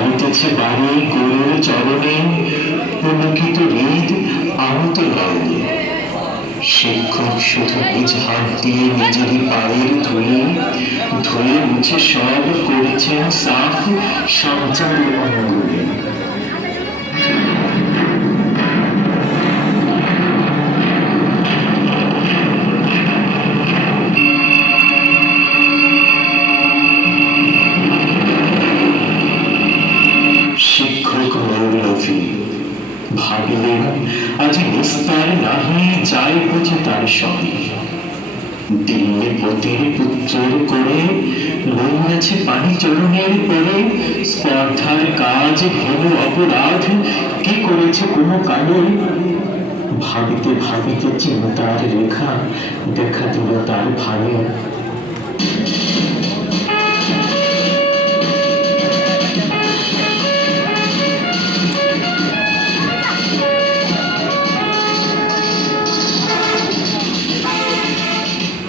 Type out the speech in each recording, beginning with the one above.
ঢালিতেছে বাড়ি গরুর চরণে পুলকিত হৃদ আহত নয়নে। শিক্ষক শুধু নিজ হাত দিয়ে নিজেরই পায়ের ধুলো ধুয়ে মুছে সব করেছেন সাফ সঞ্চার অঙ্গুলে। শিক্ষক মৌলভী ভাবিলেন আজ নিস্তার নাহি যাই বুঝি তার সঙ্গে। দিল্লিপতির পুত্রের করে লইয়াছে পানি চরণের পরে, স্পর্ধার কাজ হেন অপরাধ কি করেছে কোনো কালে। ভাবিতে ভাবিতে চিন্তার রেখা দেখা দিল তার ভালে।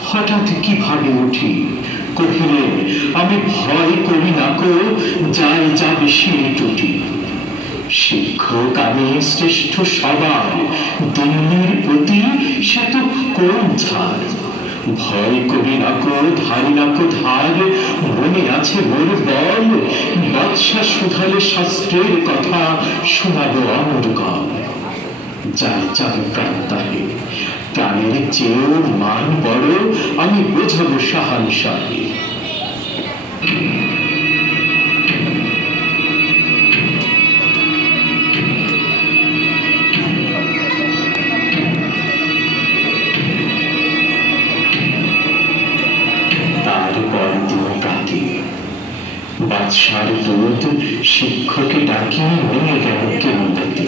হঠাৎ কিভাবে উঠি কহিলেন আমি ভয় করি না কো, যাই যাবে সে টুটি। শিক্ষক আমি শ্রেষ্ঠ সবার, দিল্লির প্রতি সে তো কোন ছাড়। ভয় করি না কো ধারি না কো ধার, মনে আছে মোর বল। বাদশা শুধালে শাস্ত্রের কথা শোনাবো অমর গান। যাই যাবে প্রাণ তাহে প্রাণের চেয়েও মান বড়, আমি বোঝাবো শাহানশাহে। তার পরদিন প্রাতে বাদশার দূত শিক্ষকে ডাকি নিয়ে গেল কেন্দ্রতে।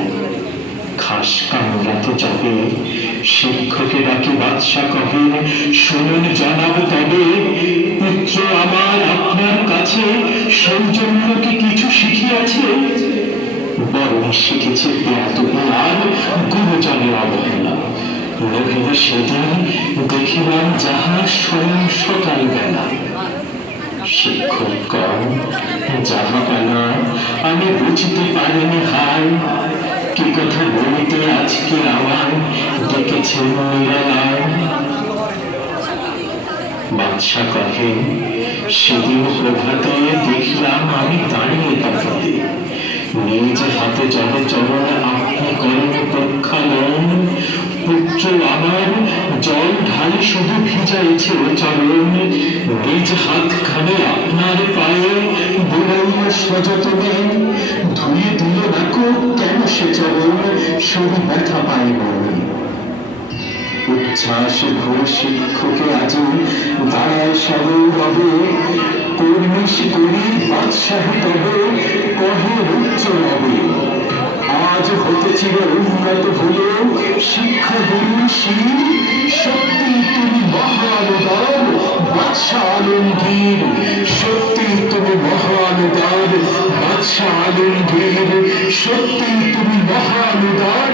খাস কামরাতে যাবে শিক্ষকে ডাকি বাদশা কহেন শুনুন জনাব তবে, পুত্র আমার আপনার কাছে সৌজন্য কি কিছু শিখিয়াছে? বরং শিখেছে বেয়াদবি আর গুরুজনের অবহেলা। নহিলে সেদিন দেখিলাম যাহা স্বয়ং সকাল বেলা। শিক্ষক কম যাহা বেলা আমি বুঝতে পারিনি হাই, কি কথা বলিতে আজকে আমার ডেকেছেন নিরালায়। বাদশা কহে সেদিন প্রভাতে দেখলাম আমি দাঁড়িয়ে তফাতে, নিজ হাতে জল চরণ আপনি করেন প্রক্ষালন। পুত্র আমার জল ঢালি শুধু ভিজাইছে ও চরণ, নিজ হাতখানে আপনার পায়ে বুড়াইয়া সযতনে। ধুয়ে দিল নাকো কেন সে চরণ, শুধু ব্যথা পাই মনে। উচ্ছ্বাস ভোর শিক্ষকে আজ দাঁড়ায় সগৌরবে, কর্নিশ করি বাদশাহ তবে কহে উচ্চ রবে। আজ হতে চির উন্নত হলো শিক্ষা গুরুর শির, সত্যি তুমি মহানুদার বাদশাহ আলমগীর। সত্যি তুমি মহানুদার বাদশাহ আলমগীর। সত্যি তুমি মহানুদার